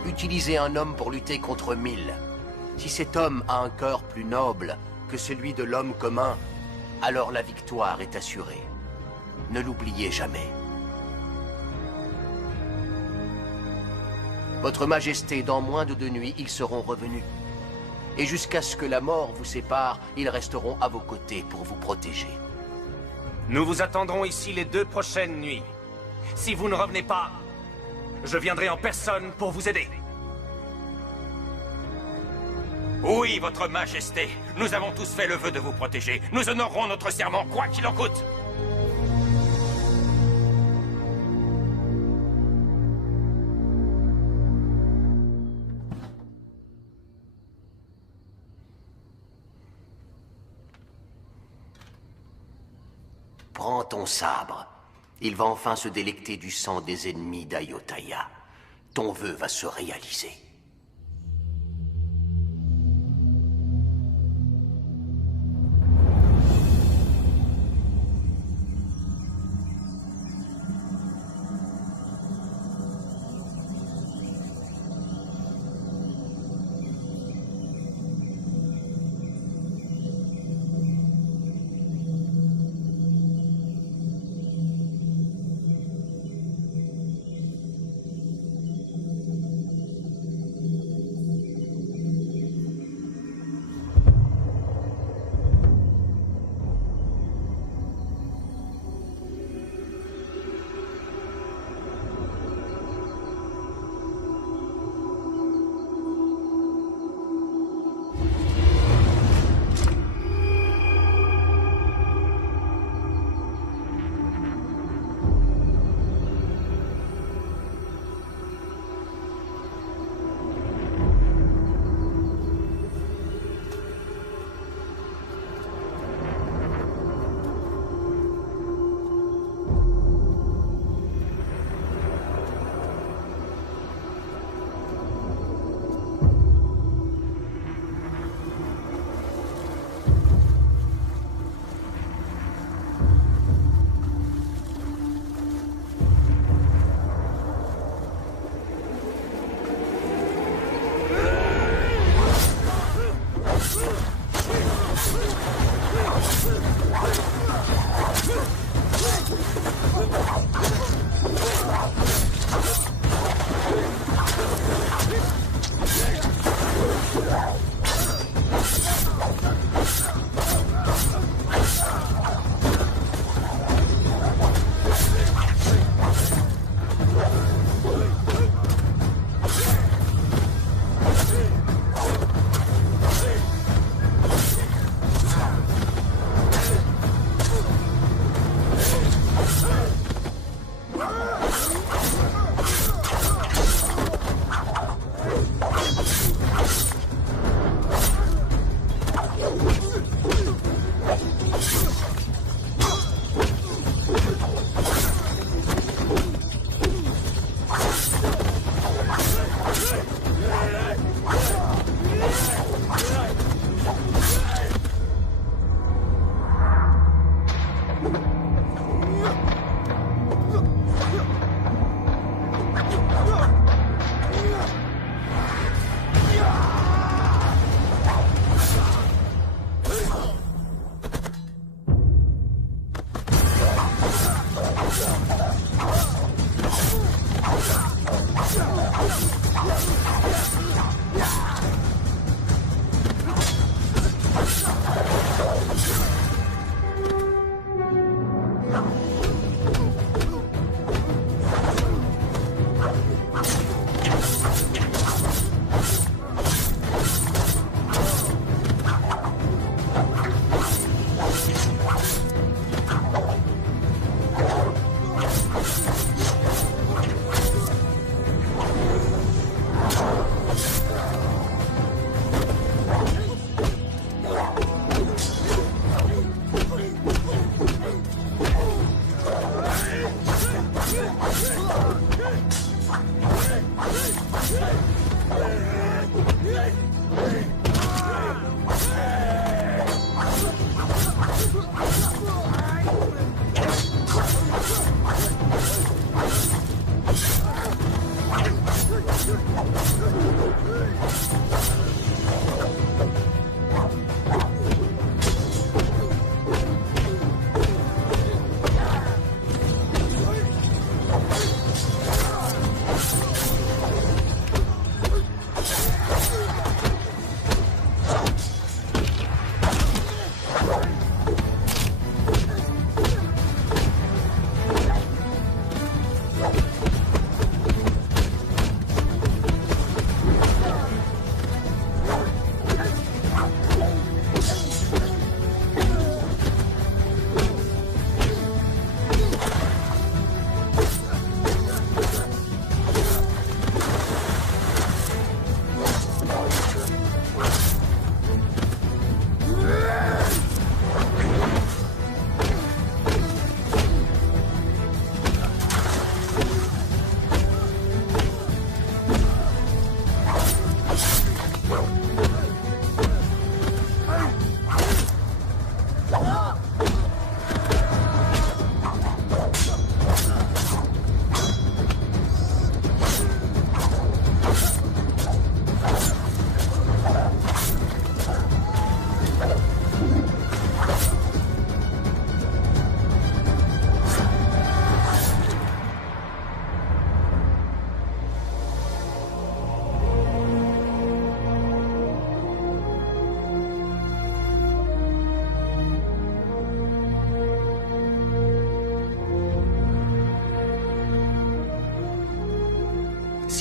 Utilisez un homme pour lutter contre 1000. Si cet homme a un cœur plus noble que celui de l'homme commun, alors la victoire est assurée. Ne l'oubliez jamais. Votre Majesté, dans moins de 2 nuits, ils seront revenus. Et jusqu'à ce que la mort vous sépare, ils resteront à vos côtés pour vous protéger. Nous vous attendrons ici les 2 prochaines nuits. Si vous ne revenez pas, je viendrai en personne pour vous aider. Oui, votre majesté, nous avons tous fait le vœu de vous protéger. Nous honorerons notre serment, quoi qu'il en coûte. Prends ton sabre. Il va enfin se délecter du sang des ennemis d'Ayutthaya. Ton vœu va se réaliser.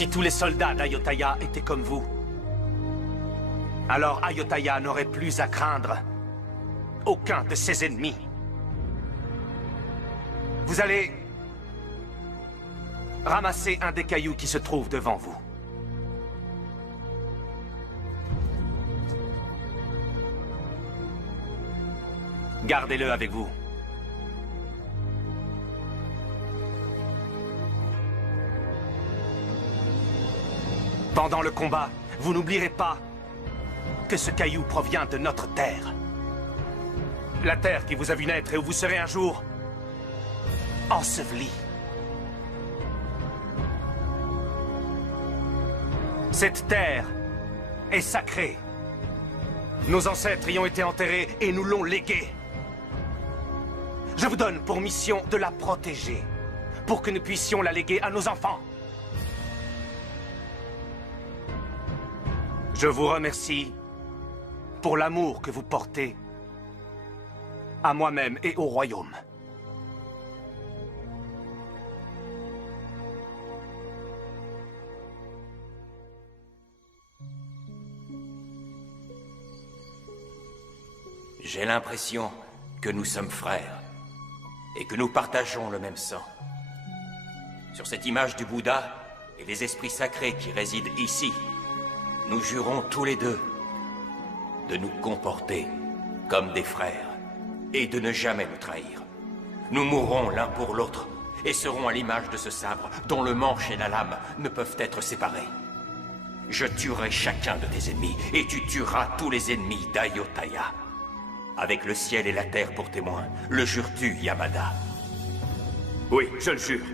Si tous les soldats d'Ayutthaya étaient comme vous, alors Ayutthaya n'aurait plus à craindre aucun de ses ennemis. Vous allez ramasser un des cailloux qui se trouve devant vous. Gardez-le avec vous. Pendant le combat, vous n'oublierez pas que ce caillou provient de notre terre. La terre qui vous a vu naître et où vous serez un jour enseveli. Cette terre est sacrée. Nos ancêtres y ont été enterrés et nous l'ont léguée. Je vous donne pour mission de la protéger, pour que nous puissions la léguer à nos enfants. Je vous remercie pour l'amour que vous portez à moi-même et au royaume. J'ai l'impression que nous sommes frères et que nous partageons le même sang. Sur cette image du Bouddha et les esprits sacrés qui résident ici, nous jurons tous les deux de nous comporter comme des frères et de ne jamais nous trahir. Nous mourrons l'un pour l'autre et serons à l'image de ce sabre dont le manche et la lame ne peuvent être séparés. Je tuerai chacun de tes ennemis et tu tueras tous les ennemis d'Ayutthaya. Avec le ciel et la terre pour témoins, le jures-tu, Yamada? Oui, je le jure.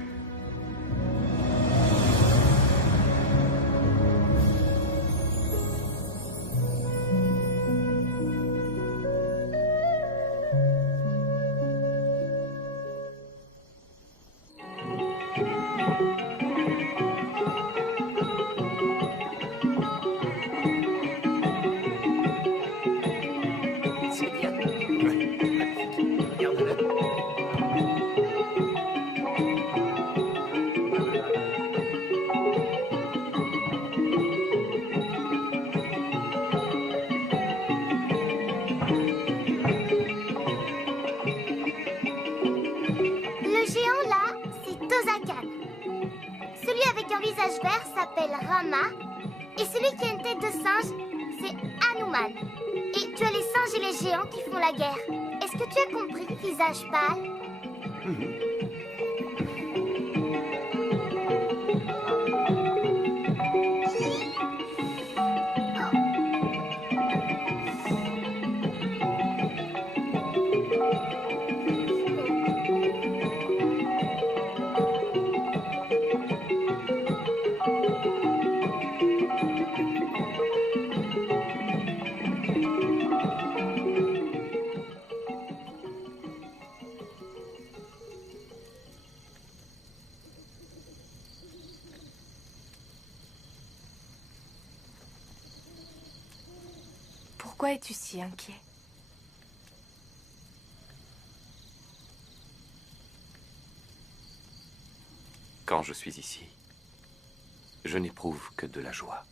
Visage pâle. Pourquoi es-tu si inquiet? Quand je suis ici, je n'éprouve que de la joie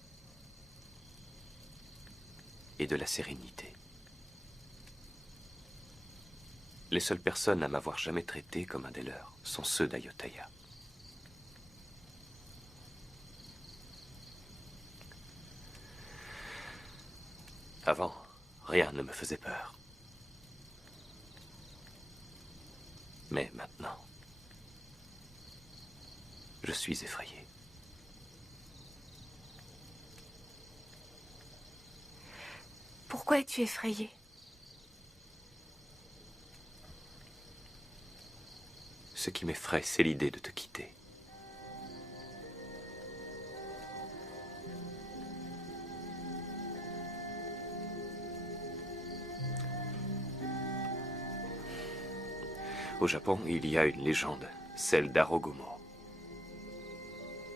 et de la sérénité. Les seules personnes à m'avoir jamais traité comme un des leurs sont ceux d'Ayutthaya. Avant, rien ne me faisait peur. Mais maintenant, je suis effrayé. Pourquoi es-tu effrayé? Ce qui m'effraie, c'est l'idée de te quitter. Au Japon, il y a une légende, celle d'Arogomo.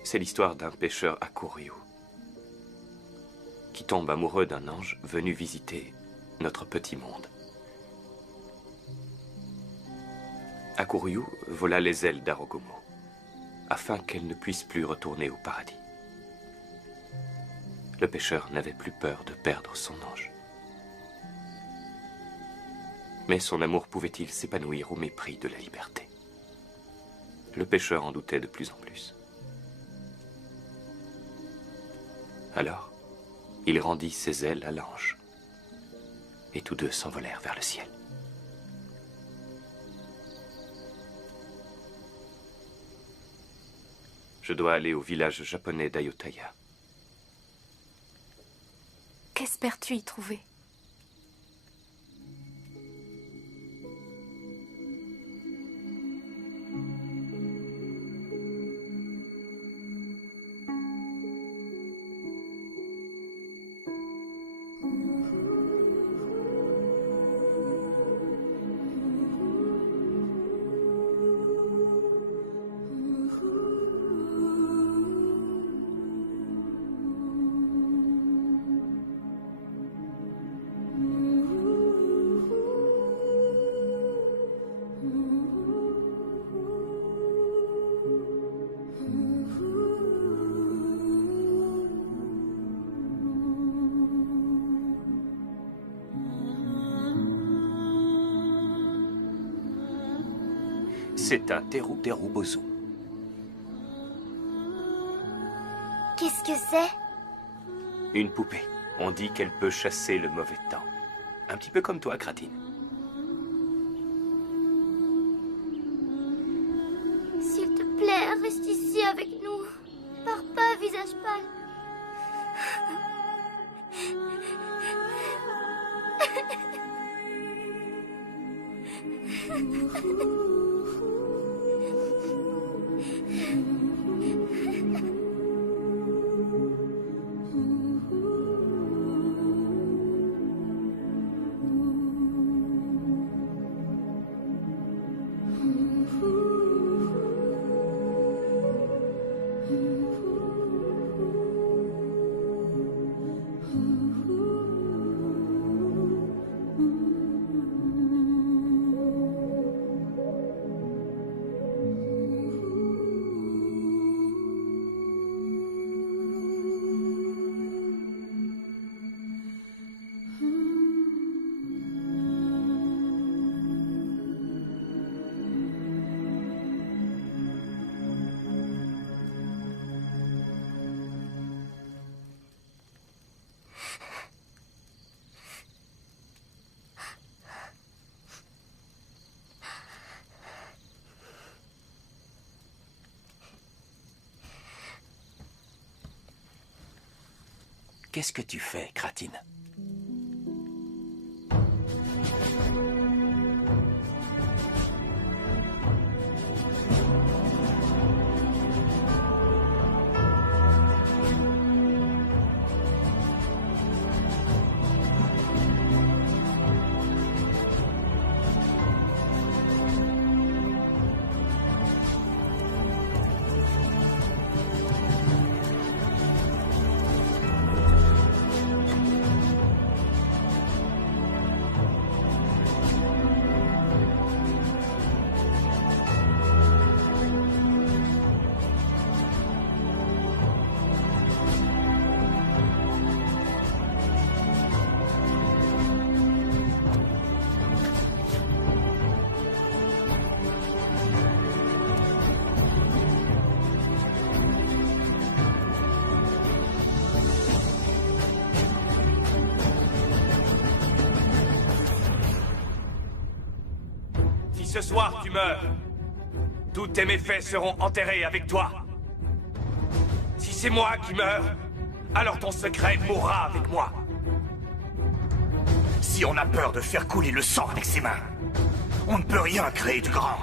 C'est l'histoire d'un pêcheur Hakuryu qui tombe amoureux d'un ange venu visiter notre petit monde. Hakuryu vola les ailes d'Arogomo afin qu'elle ne puisse plus retourner au paradis. Le pêcheur n'avait plus peur de perdre son ange. Mais son amour pouvait-il s'épanouir au mépris de la liberté? Le pêcheur en doutait de plus en plus. Alors, il rendit ses ailes à l'ange. Et tous deux s'envolèrent vers le ciel. Je dois aller au village japonais d'Ayutthaya. Qu'espères-tu y trouver? C'est un Teru Bozu. Qu'est-ce que c'est? Une poupée. On dit qu'elle peut chasser le mauvais temps. Un petit peu comme toi, Kratine. S'il te plaît, reste ici avec nous. Pars pas, visage pâle. Qu'est-ce que tu fais, Kratine? Ce soir, tu meurs. Tous tes méfaits seront enterrés avec toi. Si c'est moi qui meurs, alors ton secret mourra avec moi. Si on a peur de faire couler le sang avec ses mains, on ne peut rien créer de grand.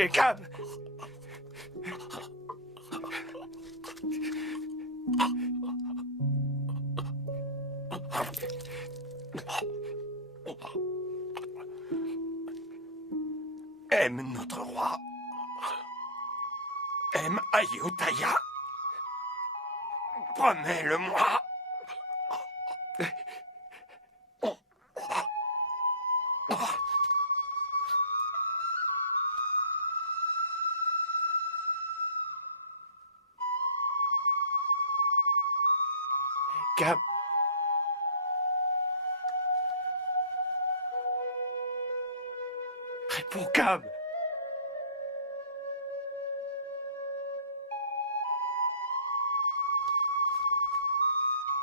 Et Cam! Aime notre roi. Aime Ayutthaya. Promets-le-moi. Cam. Réponds, Cam.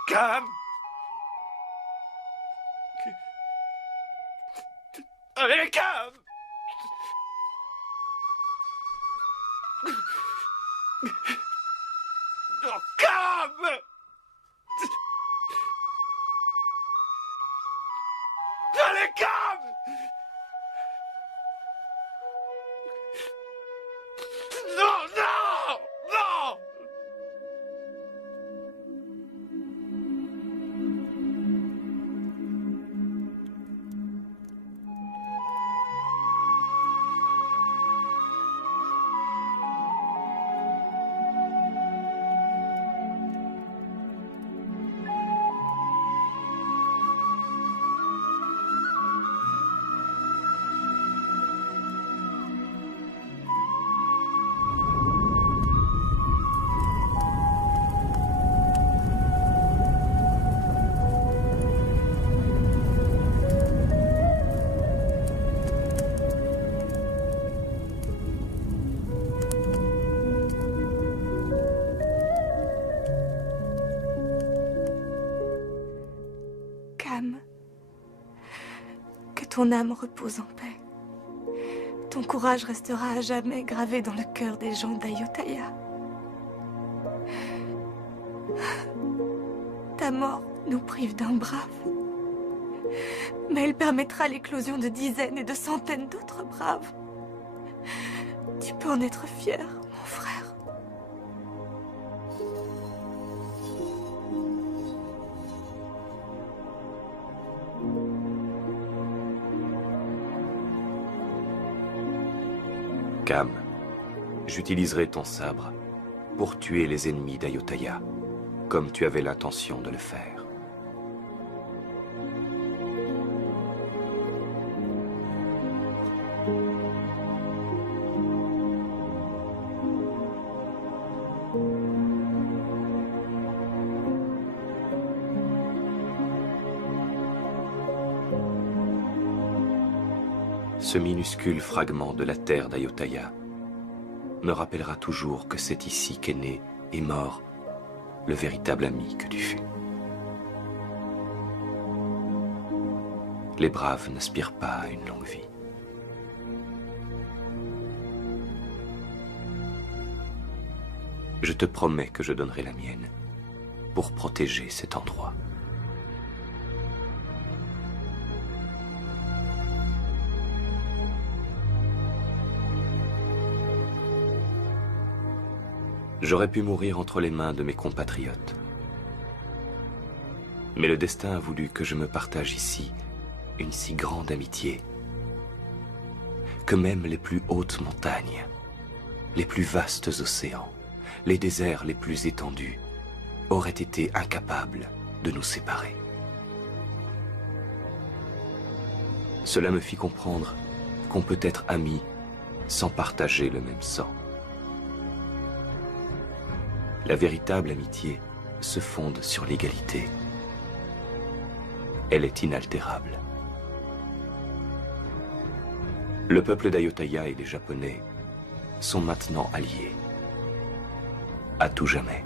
Cam. Allez, Cam. Oh, Cam. Allez, Cam. Non, non, non. Cam, que ton âme repose en paix. Ton courage restera à jamais gravé dans le cœur des gens d'Ayutthaya. Ta mort nous prive d'un brave, mais elle permettra l'éclosion de dizaines et de centaines d'autres braves. Tu peux en être fier, mon frère. Cam, j'utiliserai ton sabre pour tuer les ennemis d'Ayutthaya, comme tu avais l'intention de le faire. Ce minuscule fragment de la terre d'Ayutthaya me rappellera toujours que c'est ici qu'est né et mort le véritable ami que tu fus. Les braves n'aspirent pas à une longue vie. Je te promets que je donnerai la mienne pour protéger cet endroit. J'aurais pu mourir entre les mains de mes compatriotes. Mais le destin a voulu que je me partage ici une si grande amitié que même les plus hautes montagnes, les plus vastes océans, les déserts les plus étendus auraient été incapables de nous séparer. Cela me fit comprendre qu'on peut être amis sans partager le même sang. La véritable amitié se fonde sur l'égalité. Elle est inaltérable. Le peuple d'Ayutthaya et les Japonais sont maintenant alliés. À tout jamais.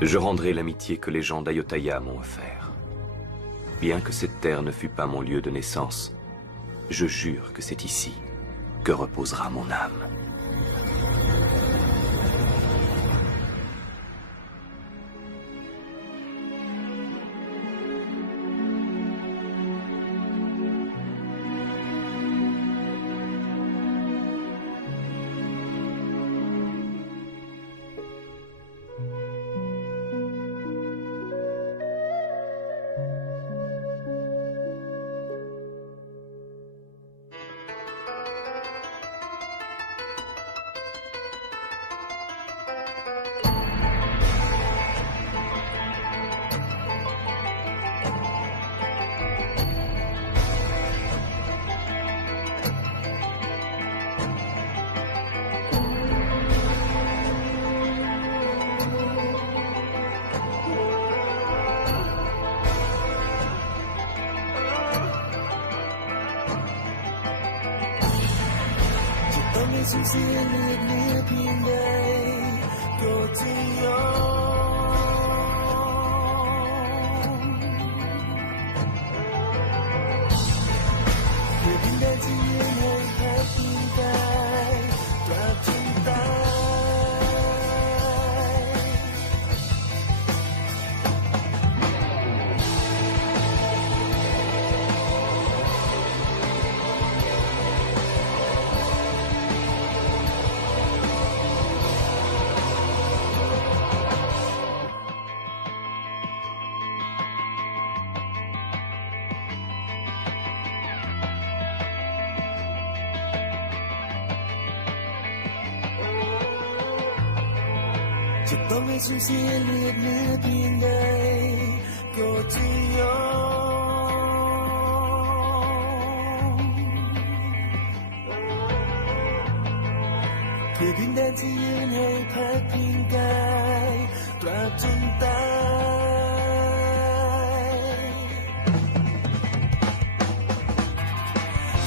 Je rendrai l'amitié que les gens d'Ayutthaya m'ont offert. Bien que cette terre ne fût pas mon lieu de naissance, je jure que c'est ici que reposera mon âme. สูญเสียเลือดเนื้อเพียงใดก็จะยอมเพื่อดินแดนที่ยืนให้แค่เพียงกายตราบจนตายจะต้องให้สูญเสียเลือดเนื้อเพียงใดก็จะยอมเพื่อดินแดนที่ยืนให้พักพิงกายตราบจนตาย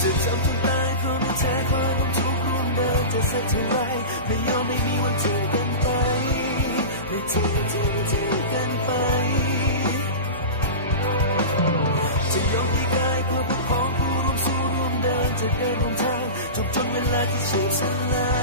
จะจำจนตายเพราะไม่แท้ความทุกข์ร่วมเดินจะสักเท่าไรไม่ยอมไม่มีวันทิ้งกันไปไม่ทิ้งกันไปจะยอมที่กายเพื่อปกป้องผู้ร่วมสู้ร่วมเดินจะเดินร่วมทางจนเวลาที่ชีพสลาย